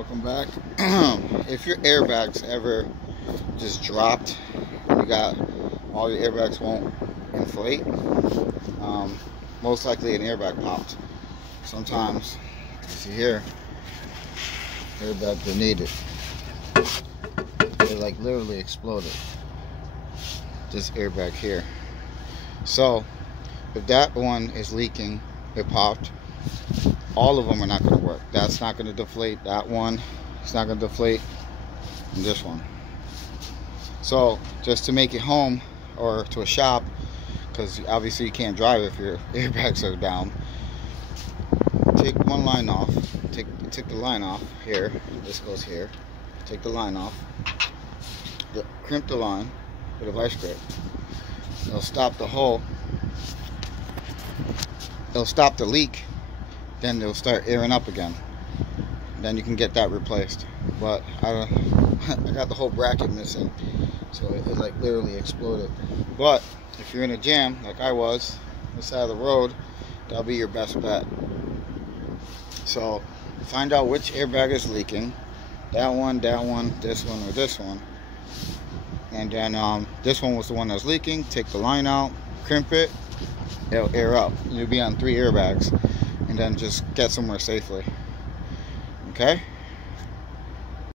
Welcome back. If your airbags ever just dropped, you got all your airbags won't inflate, most likely an airbag popped. Sometimes, you see here, airbag grenaded. They like literally exploded. This airbag here. So, if that one is leaking, it popped. All of them are not going to work. That's not going to deflate. That one is not going to deflate. And this one. So just to make it home or to a shop, because obviously you can't drive if your airbags are down, take one line off. Take the line off here. This goes here. Take the line off. Crimp the line with a vice grip. It'll stop the hole. It'll stop the leak. Then they'll start airing up again. Then you can get that replaced. But I got the whole bracket missing, so it like literally exploded. But if you're in a jam like I was on the side of the road, that'll be your best bet. So find out which airbag is leaking. That one, this one, or this one. And then this one was the one that's leaking. Take the line out, crimp it, it'll air up. You'll be on 3 airbags. And then just get somewhere safely. Okay?